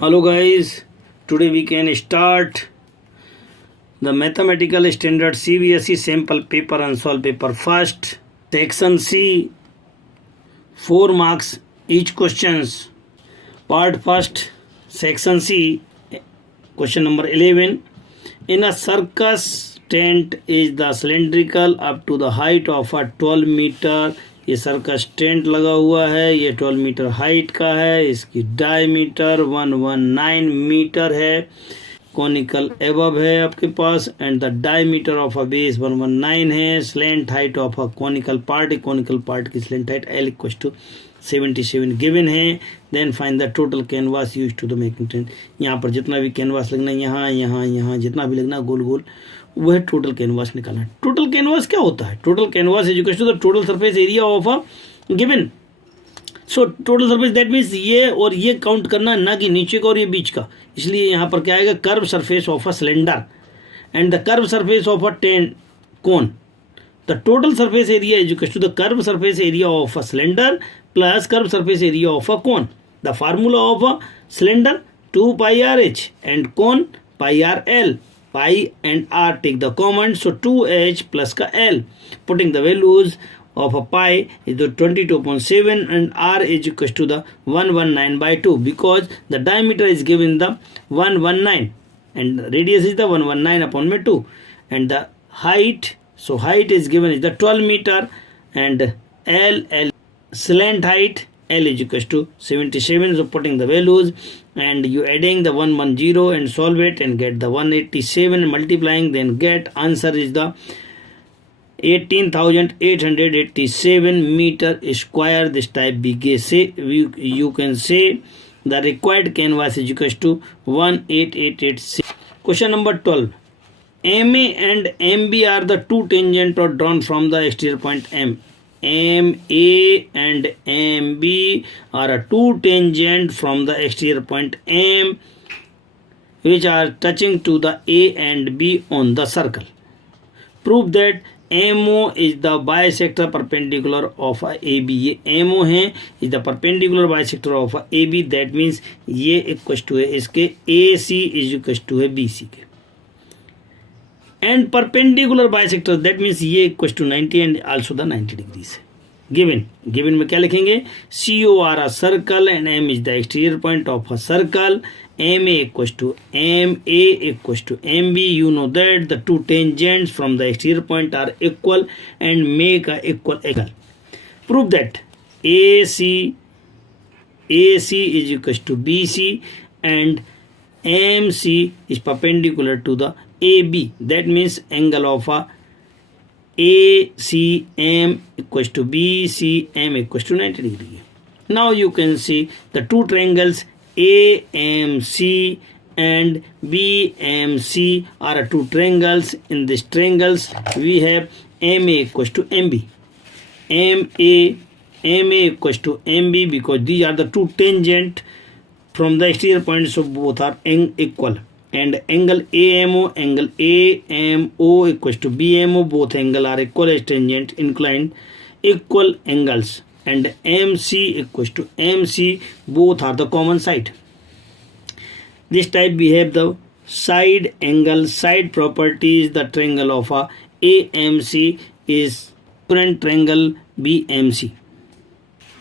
Hello guys, today we can start the mathematical standard CBSE sample paper and solve paper first. Section C, 4 marks each questions. Part first, section C, question number 11. In a circus tent is the cylindrical up to the height of a 12 meter. ये circus tent लगा हुआ है, ये 12 metre height का है, इसकी diameter 119 metre है, conical above है आपके पास and the diameter of a base 119 है, slant height of a conical part की slant height L equal to 77 given है. Then find the total canvas use to the making tent. यहाँ पर जितना भी कैनवास लगना है, यहाँ जितना भी लगना गोल गोल, वह टोटल कैनवास निकालना है. टोटल कैनवास क्या होता है? Total canvas is equal to the total surface area of a given. So total surface that means ये और ये काउंट करना, ना कि नीचे का और ये बीच का. इसलिए यहाँ पर क्या आएगा? Curve surface of a cylinder and the curve surface of a ten cone. The total surface area is equal to the curve surface area of a cylinder plus curve surface area of a cone. The formula of a cylinder 2 pi RH and cone pi RL. Pi and R take the common, so 2H plus ka L. Putting the values of a pi is the 22.7 and R is equal to the 119 by 2 because the diameter is given the 119 and radius is the 119 upon 2 and the height, so height is given is the 12 meter and L slant height L is equal to 77. So putting the values and you adding the 110 and solve it and get the 187 and multiplying, then get answer is the 18,887 meter square. This type you can say the required canvas is equal to 18886. Question number 12. MA and MB are the two tangent or drawn from the exterior point M. MA and MB are a two tangent from the exterior point M which are touching to the A and B on the circle. Prove that MO is the bisector perpendicular of a AB. ये MO है, is the perpendicular bisector of a AB. That means ये equal to है इसके AC is equal to है BC के. And perpendicular bisector, that means ये equal to 90 and also the 90 degrees है. Given में क्या लिखेंगे? COR a circle and M is the exterior point of a circle. MA equals to MA equals to MB. You know that the two tangents from the exterior point are equal and make a equal angle. Prove that AC is equals to BC and MC is perpendicular to the AB. That means angle of a ACM equals to BCM equals to 90 degree. Now you can see the two triangles AMC and BMC are two triangles. In these triangles we have MA equals to MB. MA equals to MB because these are the two tangent from the exterior points, so both are equal. And angle AMO equals to BMO, both angle are equal as tangent inclined equal angles. And MC equals to MC, both are the common side. This type we have the side angle, side properties. The triangle of a AMC is congruent triangle BMC.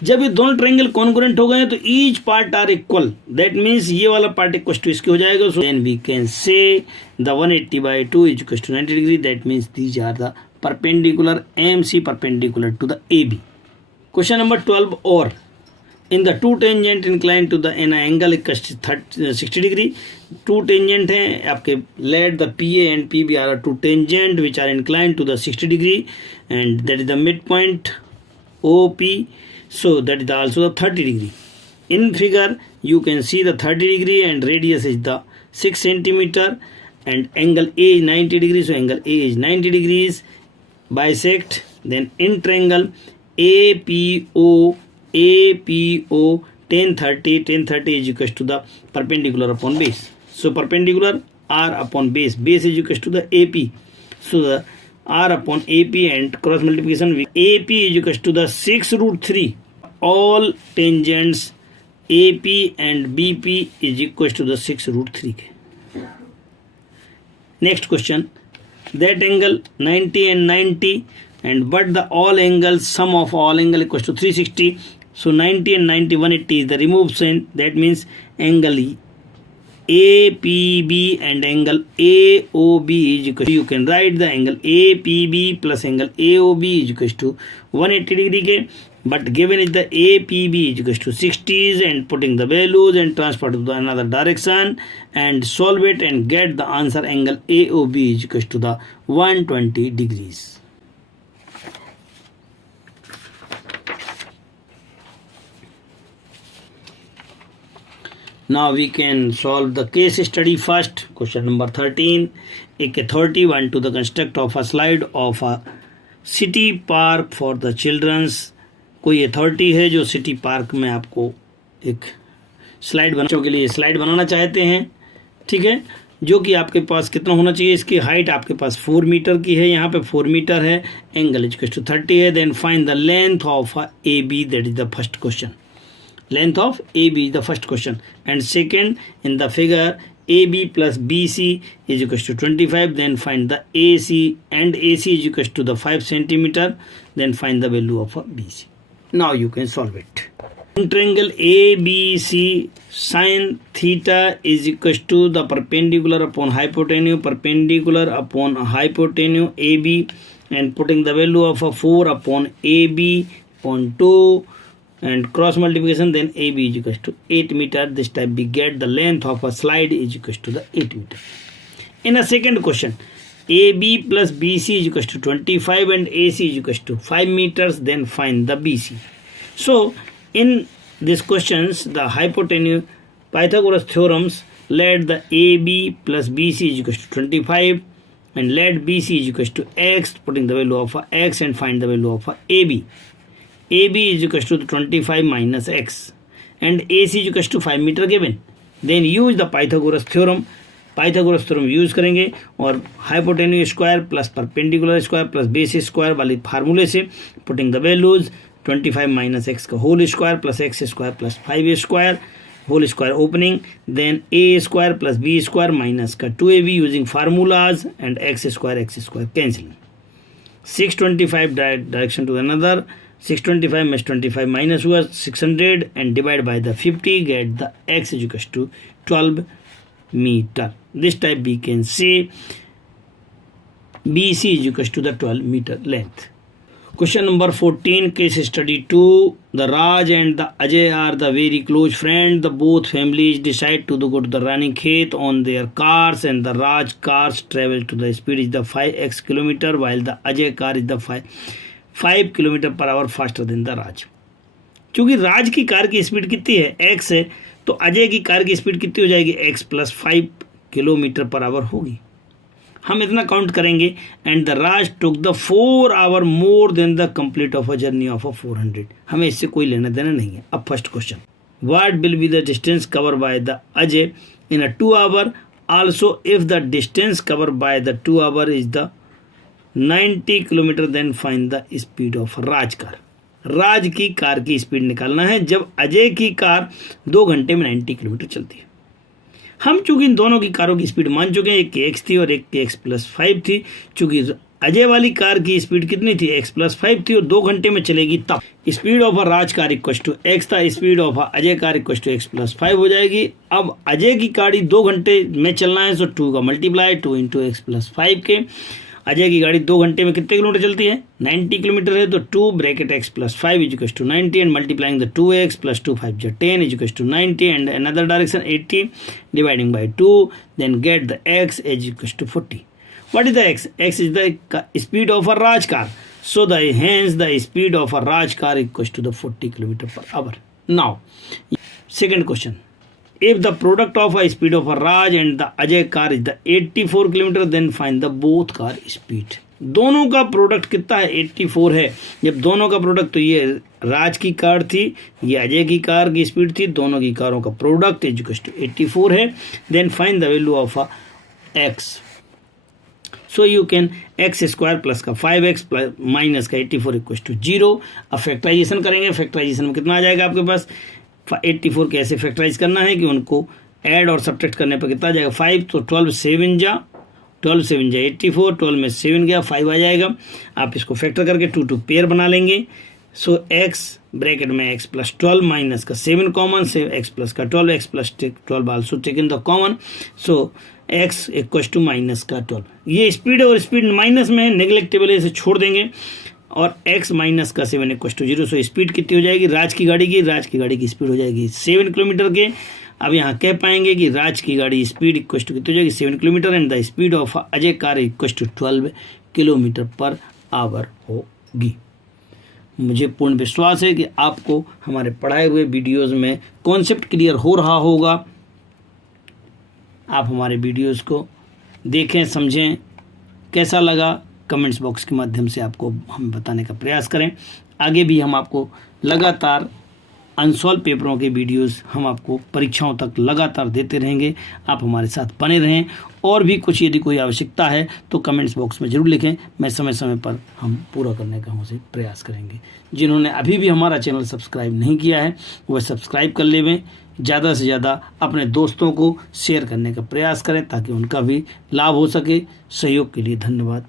जब ये दोनों triangle congruent हो गए तो each part are equal. That means ये वाला part equal to इसके हो जाएगा. So then we can say the 180 by 2 is equal to 90 degree. That means these are the perpendicular MC perpendicular to the AB. Question number 12. और in the two tangent incline to the an angle equal to 60 degree. Two tangent हैं आपके. Let the PA and PB are to tangent which are incline to the 60 degree and that is the mid point OP. So that is also the 30 degree. In figure you can see the 30 degree and radius is the 6 centimeter and angle A is 90 degrees. So angle A is 90 degrees. Bisect. Then in triangle APO 1030 is equal to the perpendicular upon base. So perpendicular R upon base. Base is equal to the AP. So the R upon AP and cross multiplication with AP is equal to the 6 root 3. All tangents AP and BP is equal to the 6√3 के. Next question, that angle 90 and 90 and but the all angles, sum of all angle equals to 360. So 90 and 90, 180 is the removed sign. That means angle APB and angle AOB is equal to, you can write the angle APB plus angle AOB is equal to 180 degree के, but given is the APB is equal to 60s and putting the values and transfer to the another direction and solve it and get the answer angle AOB is equal to the 120 degrees. Now we can solve the case study first. Question number 13. एक authority want to the construct of a slide of a city park for the children's. कोई अथॉरिटी है जो city park में आपको एक स्लाइड बच्चों के लिए स्लाइड बनाना चाहते हैं, ठीक है, जो कि आपके पास कितना होना चाहिए, इसकी हाइट आपके पास 4 मीटर की है, यहाँ पे 4 मीटर है, एंगल इक्वल टू 30 है. Then find the length of A B, that is the first question. Length of AB is the first question. And second, in the figure, AB plus BC is equal to 25. Then find the AC and AC is equal to the 5 centimeter. Then find the value of BC. Now you can solve it. Triangle ABC sin theta is equal to the perpendicular upon hypotenuse AB, and putting the value of 4 upon AB upon 2 and cross multiplication, then AB is equal to 8 meter. This time we get the length of a slide is equal to the 8 meter. In a second question, AB plus BC is equal to 25 and AC is equal to 5 meters. Then find the BC. So in these questions, the hypotenuse Pythagoras theorems, let the AB plus BC is equal to 25 and let BC is equal to x, putting the value of x and find the value of AB. AB is equal to 25 minus x and AC is equal to 5 meter given. Then use the Pythagoras theorem. Pythagoras theorem use करेंगे और hypotenuse square plus perpendicular square plus base square वाली फार्मूले से putting the values 25 minus x का whole square plus x square plus 5 square whole square opening, then a square plus b square minus का 2ab using formulas and x square cancelling. 625 direction to another, 625 में 25 माइनस हुआ 600 and divide by the 50, get the x is equal to 12 meter. This type we can say BC is equal to the 12 meter length. Question number 14, case study 2. The Raj and the Ajay are the very close friends. The both families decide to go to the running khet on their cars, and the Raj cars travel to the speed is the 5x kilometer while the Ajay car is the 5 kilometre per hour faster than the Raj. क्योंकि राज की car की स्पीड कितनी है, x है, तो अजय की car की स्पीड कितनी हो जाएगी, x plus 5 kilometre per hour होगी. हम इतना काउंट करेंगे. And the Raj took the 4 hour more than the complete of a journey of 400. हमें इससे कोई लेना देना नहीं है. अब first question, what will be the distance cover by the Ajay in a 2 hour, also if the distance cover by the 2 hour is the 90 kilometre, then find the speed of Raj car. Raj की car की स्पीड निकालना है जब अजय की कार 2 घंटे में 90 किलोमीटर चलती है. हम चूंकि इन दोनों की कारों की स्पीड मान चुके हैं, एक की x थी और एक की x प्लस 5 थी. चूंकि अजय वाली कार की स्पीड कितनी थी, x प्लस 5 थी और 2 घंटे में चलेगी, तब speed of a Raj car equal to x था, speed of a Ajay car equal to x plus 5 हो जाएगी. अब अजय की गाड़ी 2 घंटे में चलना है, सो 2 का मल्टीप्लाई 2 इंटू x प्लस 5 के. अजय की गाड़ी 2 घंटे में कितने किलोमीटर चलती है, 90 किलोमीटर है, तो 2 bracket x plus 5 is equal to 90 and multiplying the 2x plus 2 5 जो 10 is equal to 90 and another direction 80 dividing by 2, then get the x is equal to 40. What is the x? x is the speed of a Raj car, so the hence the speed of a Raj car equal to the 40 kilometre per hour. Now second question, if the product of a speed of a Raj and the Ajay car is the 84 kilometre, then find the both car speed. दोनों का प्रोडक्ट कितना है, 84 है. जब दोनों का प्रोडक्ट, तो ये राज की कार थी, ये अजय की कार की स्पीड थी, दोनों की कारों का प्रोडक्ट इज इक्वल टू 84 है. Then find the value of x. So you can x square plus का 5x माइनस का 84 इक्वल टू 0. अब फैक्टराइजेशन करेंगे. फैक्टराइजेशन में कितना आ जाएगा आपके पास, 84 कैसे फैक्टराइज करना है कि उनको ऐड और सब्ट्रैक्ट करने पर कितना आ जाएगा 5, तो 12 7 जा 84, 12 में 7 गया 5 आ जाएगा। आप इसको फैक्टर करके 2 2 पेयर बना लेंगे। सो x ब्रैकेट में x प्लस 12 माइनस का 7 कॉमन से x प्लस का 12, x plus 12 also taken the common, so x equal to minus का 12। ये स्पीड है और स्पीड माइनस में है, नेग्लेक्टेबल है, इसे छोड़ देंगे। और x माइनस का 7 इक्वल टू 0, सो स्पीड कितनी हो जाएगी राज की गाड़ी की स्पीड हो जाएगी 7 किलोमीटर के। अब यहाँ कह पाएंगे कि राज की गाड़ी स्पीड इक्वल टू कितनी हो जाएगी 7 kilometre and the speed of Ajay car equal to 12 kilometre per hour होगी। मुझे पूर्ण विश्वास है कि आपको हमारे पढ़ाए हुए वीडियोस में कॉन्सेप्ट क्लियर हो रहा होगा। आप हमारे वीडियोस को देखें, समझें, कैसा लगा कमेंट्स बॉक्स के माध्यम से आपको हम बताने का प्रयास करें। आगे भी हम आपको लगातार अनसॉल्व पेपरों के वीडियोस हम आपको परीक्षाओं तक लगातार देते रहेंगे। आप हमारे साथ बने रहें। और भी कुछ यदि कोई आवश्यकता है तो कमेंट्स बॉक्स में ज़रूर लिखें, मैं समय समय पर हम पूरा करने का हमसे प्रयास करेंगे। जिन्होंने अभी भी हमारा चैनल सब्सक्राइब नहीं किया है वह सब्सक्राइब कर लेवें। ज़्यादा से ज़्यादा अपने दोस्तों को शेयर करने का प्रयास करें ताकि उनका भी लाभ हो सके। सहयोग के लिए धन्यवाद।